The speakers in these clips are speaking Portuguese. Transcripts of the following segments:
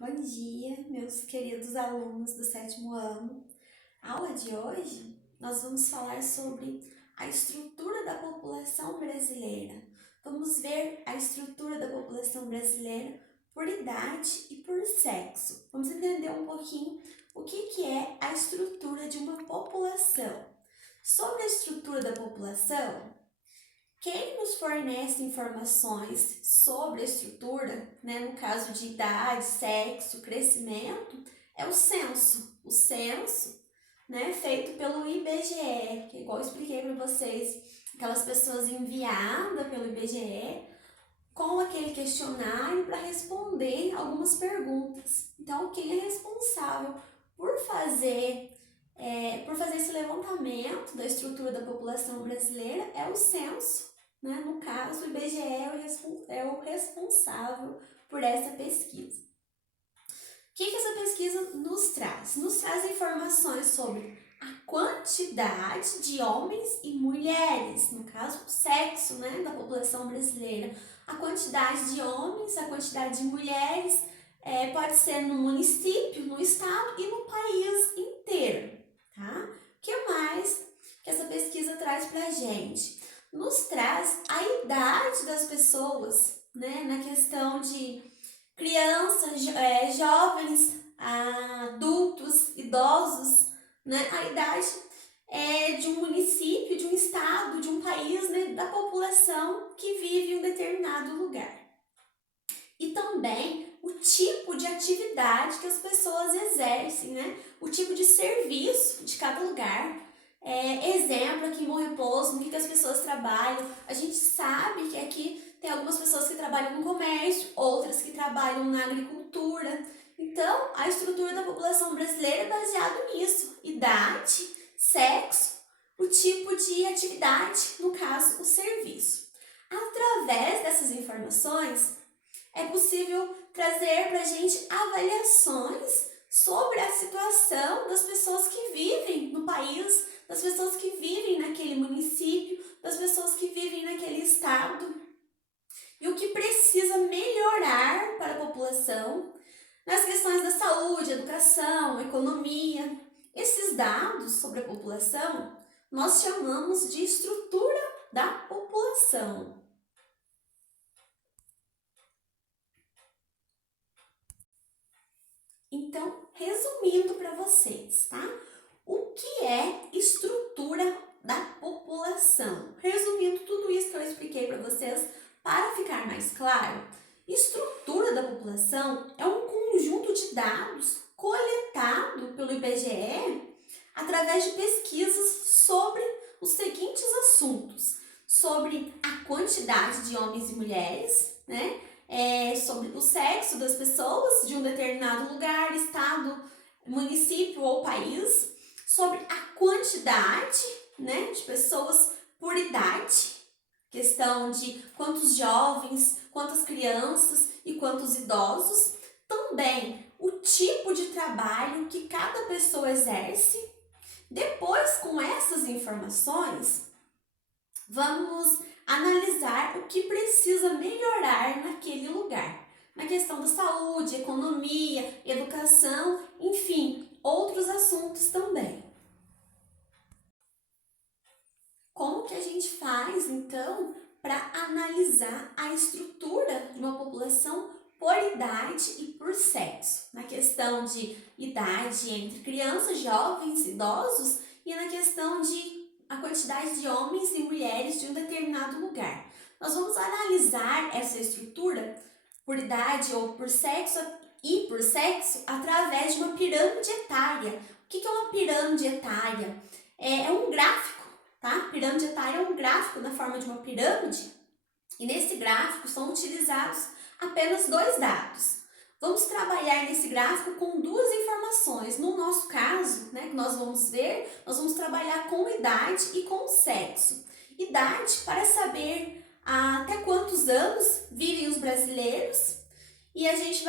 Bom dia, meus queridos alunos do sétimo ano. A aula de hoje nós vamos falar sobre a estrutura da população brasileira. Vamos ver a estrutura da população brasileira por idade e por sexo. Vamos entender um pouquinho o que é a estrutura de uma população. Sobre a estrutura da população, quem nos fornece informações sobre a estrutura, no caso de idade, sexo, crescimento, é o censo. O censo, feito pelo IBGE, que igual eu expliquei para vocês, aquelas pessoas enviadas pelo IBGE com aquele questionário para responder algumas perguntas. Então, quem é responsável por fazer esse levantamento da estrutura da população brasileira é o censo. No caso, o IBGE é o responsável por essa pesquisa. O que essa pesquisa nos traz? Nos traz informações sobre a quantidade de homens e mulheres, no caso, o sexo da população brasileira. A quantidade de homens, a quantidade de mulheres, pode ser no município, no estado e no país inteiro. Tá? O que mais que essa pesquisa traz para a gente? Nos traz a idade das pessoas, na questão de crianças, jovens, adultos, idosos, a idade de um município, de um estado, de um país, da população que vive em um determinado lugar. E também o tipo de atividade que as pessoas exercem, o tipo de serviço de cada lugar. Exemplo, aqui em Bom Repouso, no que as pessoas trabalham. A gente sabe que aqui tem algumas pessoas que trabalham no comércio, outras que trabalham na agricultura. Então, a estrutura da população brasileira é baseada nisso: idade, sexo, o tipo de atividade, no caso, o serviço. Através dessas informações, é possível trazer para a gente avaliações sobre a situação das pessoas que vivem no país, das pessoas que vivem naquele município, das pessoas que vivem naquele estado, e o que precisa melhorar para a população nas questões da saúde, educação, economia. Esses dados sobre a população nós chamamos de estrutura da população. Então, resumindo para vocês, tá? O que é estrutura da população? Resumindo tudo isso que eu expliquei para vocês, para ficar mais claro, estrutura da população é um conjunto de dados coletado pelo IBGE através de pesquisas sobre os seguintes assuntos: sobre a quantidade de homens e mulheres, sobre o sexo das pessoas de um determinado lugar, estado, município ou país, sobre a quantidade de pessoas por idade, questão de quantos jovens, quantas crianças e quantos idosos, também o tipo de trabalho que cada pessoa exerce. Depois, com essas informações, vamos analisar o que precisa melhorar naquele lugar, na questão da saúde, economia, educação, enfim, outros assuntos também. Como que a gente faz, então, para analisar a estrutura de uma população por idade e por sexo? Na questão de idade entre crianças, jovens, idosos e na questão de a quantidade de homens e mulheres de um determinado lugar. Nós vamos analisar essa estrutura por idade ou por sexo através de uma pirâmide etária. O que é uma pirâmide etária? É um gráfico, tá? Pirâmide etária é um gráfico na forma de uma pirâmide e nesse gráfico são utilizados apenas 2 dados. Vamos trabalhar nesse gráfico com 2 informações. No nosso caso, que nós vamos ver, nós vamos trabalhar com idade e com sexo. Idade para saber até quantos anos vivem os brasileiros, e a gente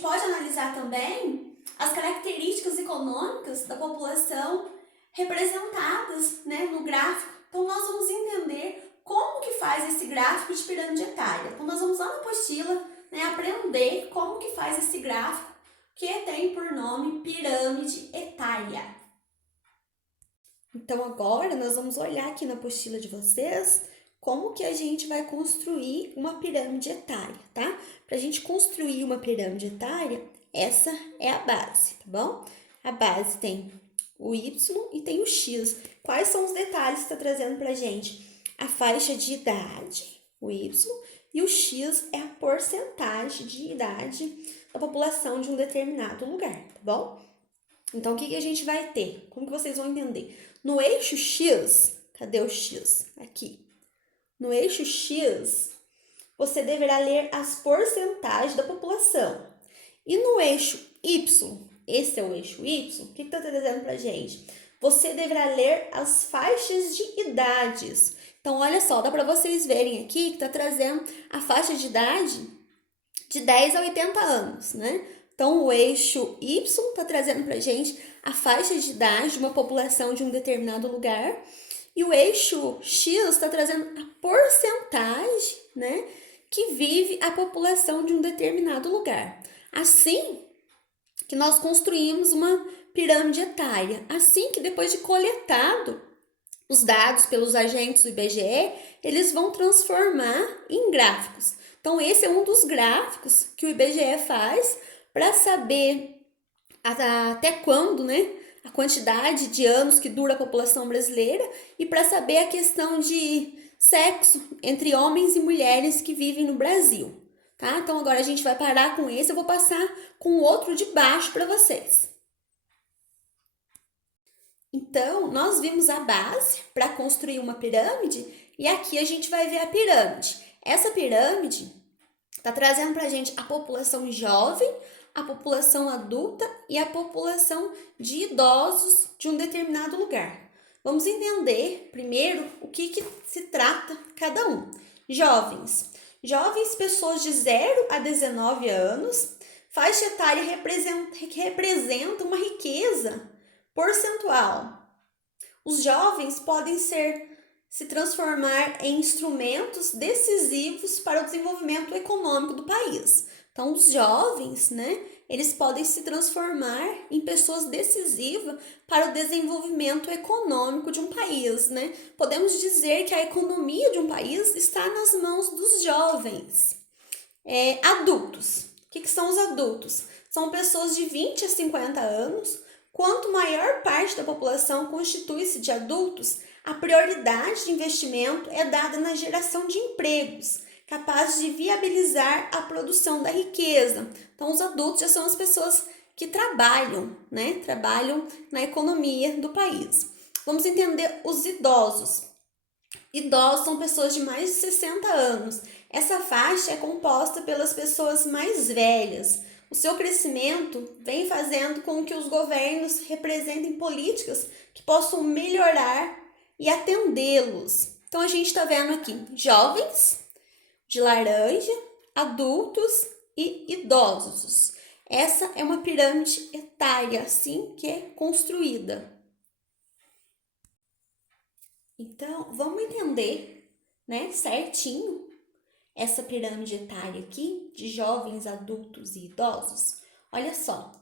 pode analisar também as características econômicas da população representadas no gráfico. Então, nós vamos entender como que faz esse gráfico de pirâmide etária. Então, nós vamos lá na apostila né, aprender como que faz esse gráfico que tem por nome pirâmide etária. Então agora nós vamos olhar aqui na apostila de vocês como que a gente vai construir uma pirâmide etária, tá? Para a gente construir uma pirâmide etária, essa é a base, tá bom? A base tem o Y e tem o X. Quais são os detalhes que está trazendo para a gente? A faixa de idade, o Y, e o X é a porcentagem de idade da população de um determinado lugar, tá bom? Então, o que a gente vai ter? Como que vocês vão entender? No eixo X, cadê o X? Aqui. No eixo X, você deverá ler as porcentagens da população. E no eixo Y, esse é o eixo Y, o que está trazendo para a gente? Você deverá ler as faixas de idades. Então, olha só, dá para vocês verem aqui que está trazendo a faixa de idade de 10 a 80 anos, né? Então, o eixo Y está trazendo para a gente a faixa de idade de uma população de um determinado lugar. E o eixo X está trazendo a porcentagem, né, que vive a população de um determinado lugar. Assim que nós construímos uma pirâmide etária. Assim que depois de coletado os dados pelos agentes do IBGE, eles vão transformar em gráficos. Então, esse é um dos gráficos que o IBGE faz para saber até quando, né, a quantidade de anos que dura a população brasileira e para saber a questão de sexo entre homens e mulheres que vivem no Brasil, tá? Então, agora a gente vai parar com esse, eu vou passar com o outro de baixo para vocês. Então, nós vimos a base para construir uma pirâmide e aqui a gente vai ver a pirâmide. Essa pirâmide está trazendo para a gente a população jovem, a população adulta e a população de idosos de um determinado lugar. Vamos entender primeiro o que se trata cada um. Jovens. Jovens, pessoas de 0 a 19 anos, faixa etária representa uma riqueza porcentual. Os jovens podem se transformar em instrumentos decisivos para o desenvolvimento econômico do país. Então, os jovens, né, eles podem se transformar em pessoas decisivas para o desenvolvimento econômico de um país, né? Podemos dizer que a economia de um país está nas mãos dos jovens. Adultos. O que são os adultos? São pessoas de 20 a 50 anos. Quanto maior parte da população constitui-se de adultos, a prioridade de investimento é dada na geração de empregos, capazes de viabilizar a produção da riqueza. Então, os adultos já são as pessoas que trabalham, né? Trabalham na economia do país. Vamos entender os idosos. Idosos são pessoas de mais de 60 anos. Essa faixa é composta pelas pessoas mais velhas. O seu crescimento vem fazendo com que os governos representem políticas que possam melhorar e atendê-los. Então, a gente está vendo aqui jovens, de laranja, adultos e idosos. Essa é uma pirâmide etária, assim que é construída. Então, vamos entender, né, certinho essa pirâmide etária aqui de jovens, adultos e idosos. Olha só,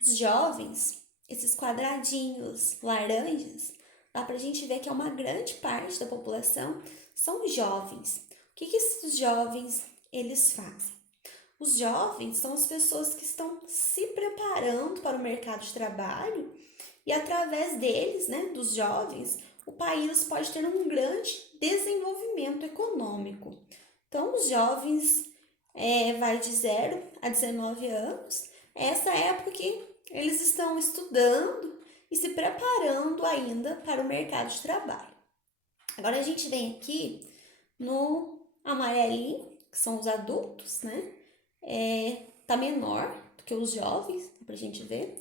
os jovens, esses quadradinhos laranjas, dá pra gente ver que é uma grande parte da população são jovens. O que esses jovens eles fazem? Os jovens são as pessoas que estão se preparando para o mercado de trabalho e através deles, né, dos jovens, o país pode ter um grande desenvolvimento econômico. Então, os jovens vai de 0 a 19 anos, é essa época que eles estão estudando e se preparando ainda para o mercado de trabalho. Agora, a gente vem aqui no amarelinho, que são os adultos, né? Tá menor do que os jovens, pra gente ver.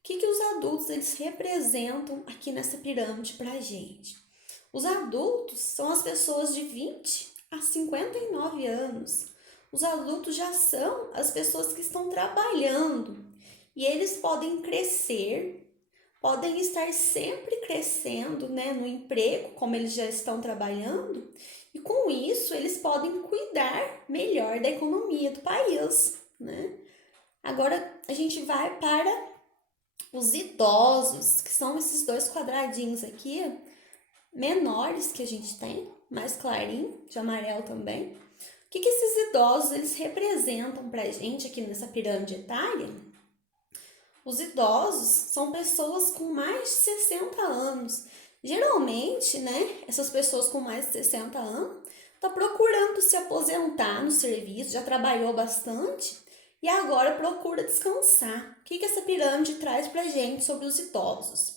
O que os adultos eles representam aqui nessa pirâmide pra gente? Os adultos são as pessoas de 20 a 59 anos. Os adultos já são as pessoas que estão trabalhando e eles podem crescer, podem estar sempre crescendo, né, no emprego, como eles já estão trabalhando, e com isso eles podem cuidar melhor da economia do país, né? Agora a gente vai para os idosos, que são esses dois quadradinhos aqui, menores que a gente tem, mais clarinho, de amarelo também. O que esses idosos eles representam para a gente aqui nessa pirâmide etária? Os idosos são pessoas com mais de 60 anos. Geralmente, né, essas pessoas com mais de 60 anos estão procurando se aposentar no serviço, já trabalhou bastante e agora procura descansar. O que essa pirâmide traz para a gente sobre os idosos?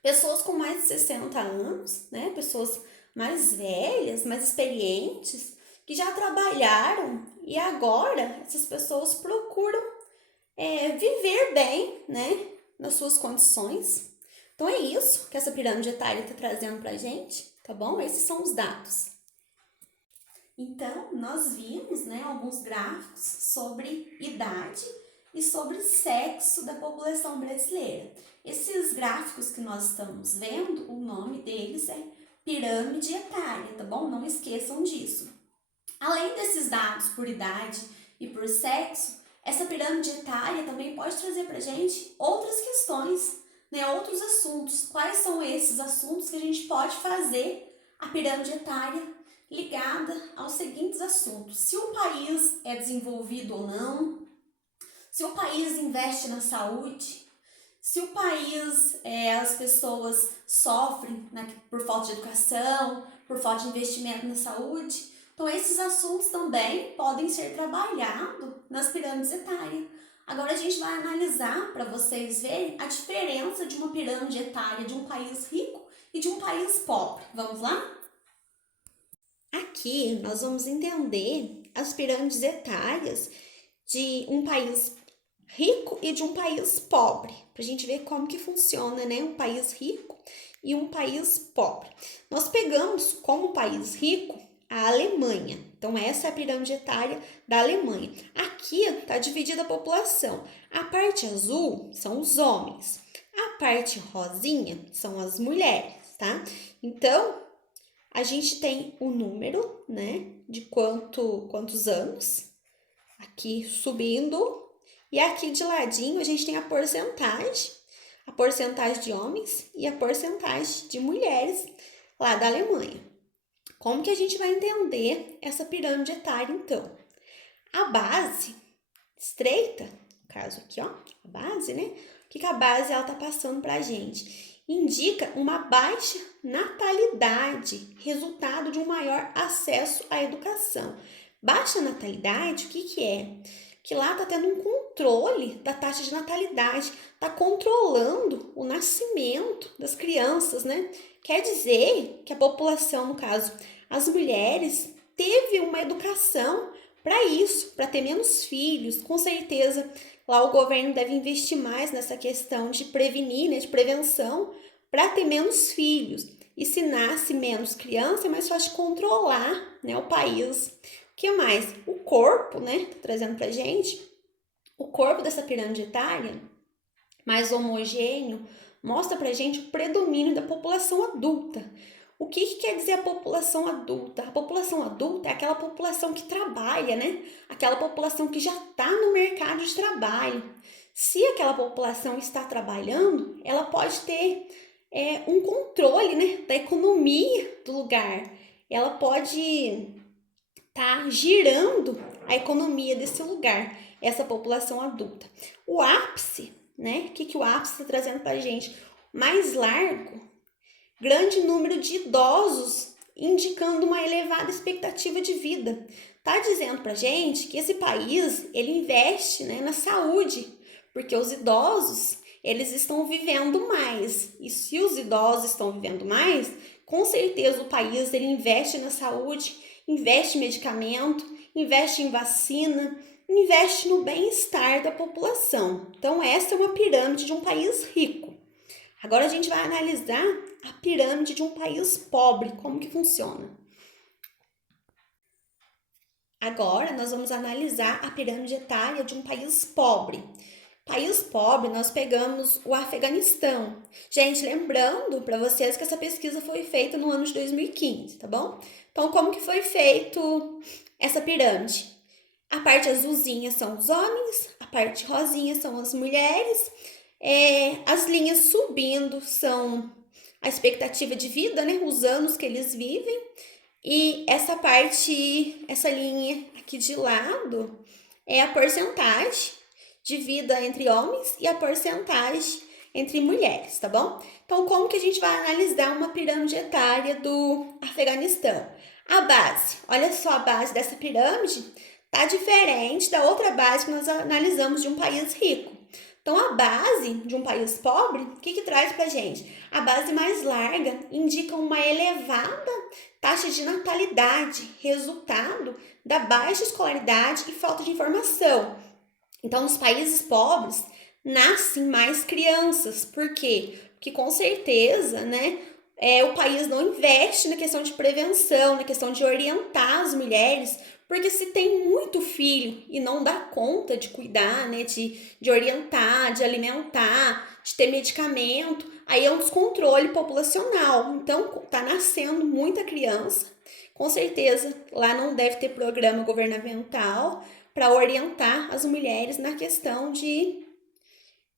Pessoas com mais de 60 anos, né, pessoas mais velhas, mais experientes, que já trabalharam e agora essas pessoas procuram viver bem, né, nas suas condições. Então é isso que essa pirâmide etária está trazendo para a gente, tá bom? Esses são os dados. Então, nós vimos, né, alguns gráficos sobre idade e sobre sexo da população brasileira. Esses gráficos que nós estamos vendo, o nome deles é pirâmide etária, tá bom? Não esqueçam disso. Além desses dados por idade e por sexo, essa pirâmide etária também pode trazer para a gente outras questões, né, outros assuntos. Quais são esses assuntos que a gente pode fazer a pirâmide etária ligada aos seguintes assuntos? Se o país é desenvolvido ou não, se o país investe na saúde, se o país, as pessoas sofrem, né, por falta de educação, por falta de investimento na saúde. Então, esses assuntos também podem ser trabalhados nas pirâmides etárias. Agora, a gente vai analisar para vocês verem a diferença de uma pirâmide etária de um país rico e de um país pobre. Vamos lá? Aqui, nós vamos entender as pirâmides etárias de um país rico e de um país pobre, para a gente ver como que funciona, né, um país rico e um país pobre. Nós pegamos como país rico a Alemanha. Então, essa é a pirâmide etária da Alemanha. Aqui está dividida a população. A parte azul são os homens. A parte rosinha são as mulheres, tá? Então, a gente tem o número, né, de quantos anos, aqui subindo, e aqui de ladinho a gente tem a porcentagem de homens e a porcentagem de mulheres lá da Alemanha. Como que a gente vai entender essa pirâmide etária, então? A base estreita, no caso aqui, ó, a base, né? O que a base ela tá passando pra gente? Indica uma baixa natalidade, resultado de um maior acesso à educação. Baixa natalidade, o que é? Que lá tá tendo um controle da taxa de natalidade, tá controlando o nascimento das crianças, né? Quer dizer que a população, no caso, as mulheres, teve uma educação para isso, para ter menos filhos. Com certeza, lá o governo deve investir mais nessa questão de prevenir, né, de prevenção, para ter menos filhos. E se nasce menos criança, é mais fácil de controlar, né, o país. O que mais? O corpo, né, tá trazendo pra gente, o corpo dessa pirâmide etária, mais homogêneo, mostra pra gente o predomínio da população adulta. O que quer dizer a população adulta? A população adulta é aquela população que trabalha, né? Aquela população que já está no mercado de trabalho. Se aquela população está trabalhando, ela pode ter um controle, né, da economia do lugar. Ela pode estar girando a economia desse lugar, essa população adulta. O ápice, né? O que o ápice está trazendo para a gente? Mais largo, grande número de idosos, indicando uma elevada expectativa de vida. Tá dizendo pra gente que esse país, ele investe, né, na saúde, porque os idosos, eles estão vivendo mais. E se os idosos estão vivendo mais, com certeza o país, ele investe na saúde, investe em medicamento, investe em vacina, investe no bem-estar da população. Então, essa é uma pirâmide de um país rico. Agora a gente vai analisar a pirâmide de um país pobre, como que funciona. Agora nós vamos analisar a pirâmide etária de um país pobre. País pobre, nós pegamos o Afeganistão. Gente, lembrando para vocês que essa pesquisa foi feita no ano de 2015, tá bom? Então, como que foi feito essa pirâmide? A parte azulzinha são os homens, a parte rosinha são as mulheres, as linhas subindo são a expectativa de vida, né? Os anos que eles vivem. E essa linha aqui de lado é a porcentagem de vida entre homens e a porcentagem entre mulheres, tá bom? Então, como que a gente vai analisar uma pirâmide etária do Afeganistão? A base, olha só a base dessa pirâmide, tá diferente da outra base que nós analisamos de um país rico. Então, a base de um país pobre, o que traz pra gente? A base mais larga indica uma elevada taxa de natalidade, resultado da baixa escolaridade e falta de informação. Então, nos países pobres, nascem mais crianças. Por quê? Porque, com certeza, né, o país não investe na questão de prevenção, na questão de orientar as mulheres, porque se tem muito filho e não dá conta de cuidar, né, de orientar, de alimentar, de ter medicamento, aí é um descontrole populacional. Então, tá nascendo muita criança. Com certeza, lá não deve ter programa governamental para orientar as mulheres na questão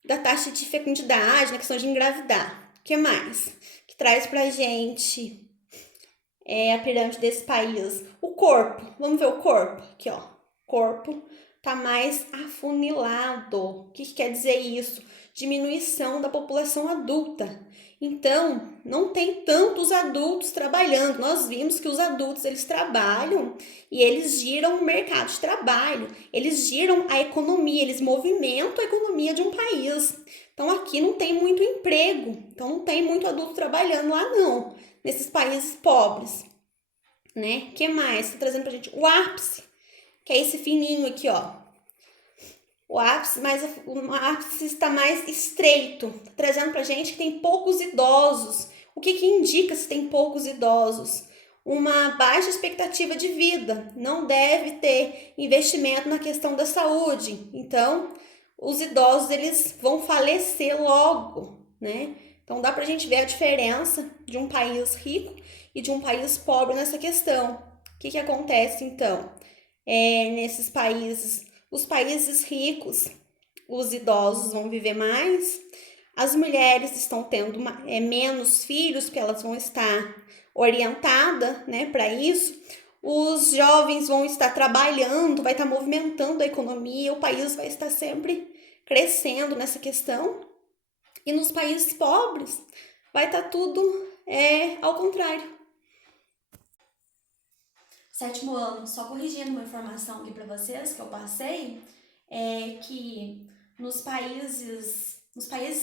da taxa de fecundidade, na questão de engravidar. O que mais? Que traz pra gente a pirâmide desse país. O corpo. Vamos ver o corpo. Aqui, ó. O corpo tá mais afunilado. O que quer dizer isso? Diminuição da população adulta. Então, não tem tantos adultos trabalhando. Nós vimos que os adultos, eles trabalham e eles giram o mercado de trabalho. Eles giram a economia, eles movimentam a economia de um país. Então, aqui não tem muito emprego. Então, não tem muito adulto trabalhando lá, não. Nesses países pobres, né? O que mais? Tô trazendo pra gente o ápice, que é esse fininho aqui, ó. O ápice está mais estreito, tá trazendo pra gente que tem poucos idosos. O que indica se tem poucos idosos? Uma baixa expectativa de vida, não deve ter investimento na questão da saúde. Então, os idosos, eles vão falecer logo, né? Então, dá pra gente ver a diferença de um país rico e de um país pobre nessa questão. O que acontece, então? Nesses países, os países ricos, os idosos vão viver mais, as mulheres estão tendo menos filhos, porque elas vão estar orientadas, né, para isso. Os jovens vão estar trabalhando, vai estar movimentando a economia, o país vai estar sempre crescendo nessa questão. E nos países pobres vai estar tudo ao contrário. Sétimo ano, só corrigindo uma informação aqui para vocês que eu passei, é que nos países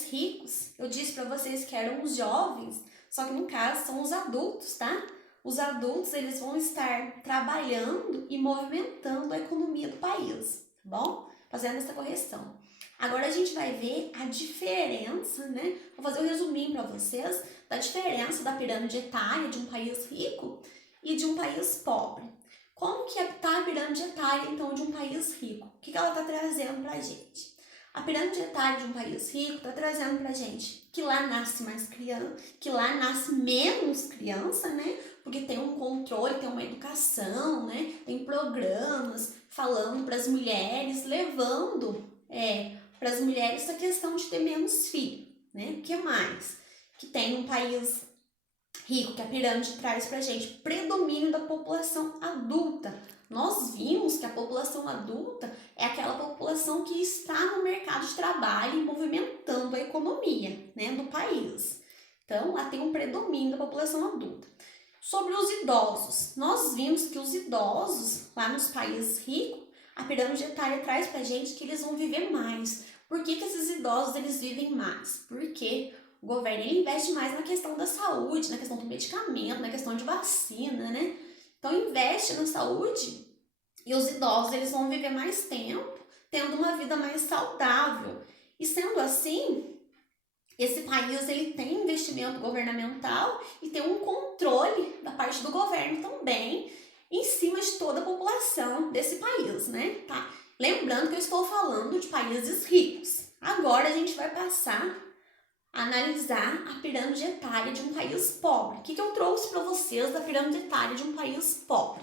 ricos, eu disse para vocês que eram os jovens, só que no caso são os adultos, tá? Os adultos, eles vão estar trabalhando e movimentando a economia do país, tá bom? Fazendo essa correção. Agora a gente vai ver a diferença, né? Vou fazer um resuminho para vocês da diferença da pirâmide etária de um país rico e de um país pobre. Como que está a pirâmide etária, então, de um país rico? O que ela está trazendo para a gente? A pirâmide etária de um país rico está trazendo para a gente que lá nasce mais criança, que lá nasce menos criança, né? Porque tem um controle, tem uma educação, né? Tem programas falando para as mulheres, levando para as mulheres a questão de ter menos filho, né? O que mais? Que tem um país rico, que a pirâmide traz pra gente predomínio da população adulta. Nós vimos que a população adulta é aquela população que está no mercado de trabalho e movimentando a economia, né, do país. Então, lá tem um predomínio da população adulta. Sobre os idosos, nós vimos que os idosos, lá nos países ricos, a pirâmide etária traz pra gente que eles vão viver mais. Por que esses idosos eles vivem mais? Porque o governo ele investe mais na questão da saúde, na questão do medicamento, na questão de vacina, né? Então, investe na saúde e os idosos eles vão viver mais tempo, tendo uma vida mais saudável. E sendo assim, esse país ele tem investimento governamental e tem um controle da parte do governo também em cima de toda a população desse país, né? Tá? Lembrando que eu estou falando de países ricos. agora a gente vai passar a analisar a pirâmide etária de um país pobre. O que eu trouxe para vocês da pirâmide etária de um país pobre?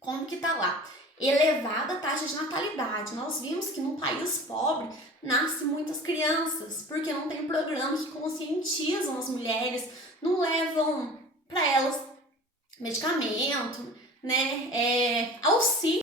Como que tá lá? Elevada taxa de natalidade. Nós vimos que num país pobre nascem muitas crianças, porque não tem programas que conscientizam as mulheres, não levam para elas medicamento, né? Auxílio